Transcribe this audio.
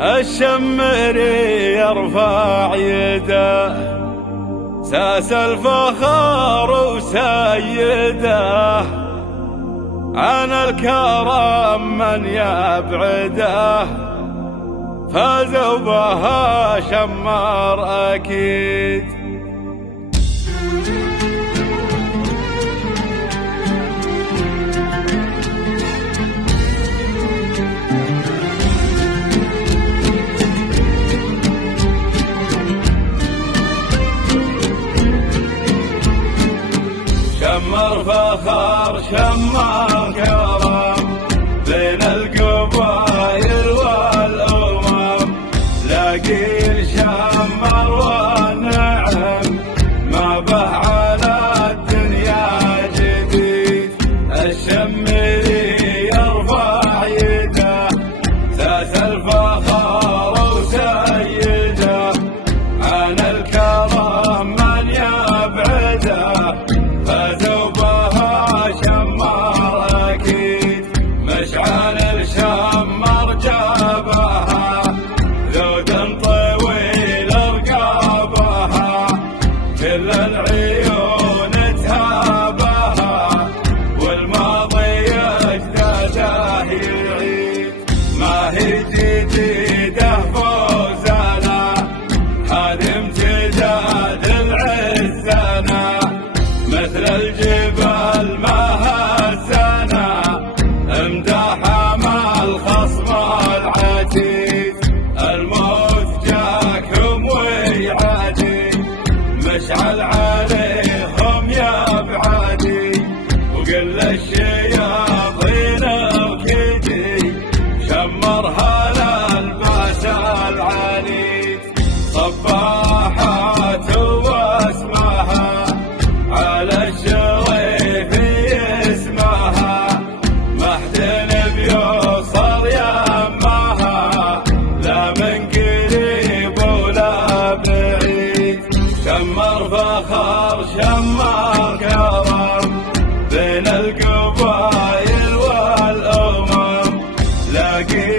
الشمري يرفع يده ساس الفخر وسيده، عن الكرم من يبعده، فازوا بها شمر أكيد. شمر فخر شمر كرم بين القبائل والأمم، لاقي شمر ونعم ما به على الدنيا جديد. الشمري يرفع يده ساس الفخر وسيده، عن الكرم من يبعده، فازوا بها شمر أكيد. مشعل الشمر جابها ذود طويل رقابها، كل العيون تهابها، والماضي اجداده يعيد. ما هي جديده فوزنا، هذه امتداد العزنا، مثل الجبال ما هزنا، امدح مع الخصم العتيد. الموت جاكم ويعادي، مشعل عليهم يبعدي، وقل الشياطين اركدي. شمرها للباس العنيد، صباحات واسمها على الشريف اسمها، ما حد بيوصل يمها، لا من قريب ولا بعيد. شمر فخر شمر كرم بين القبائل والأمم، لاقي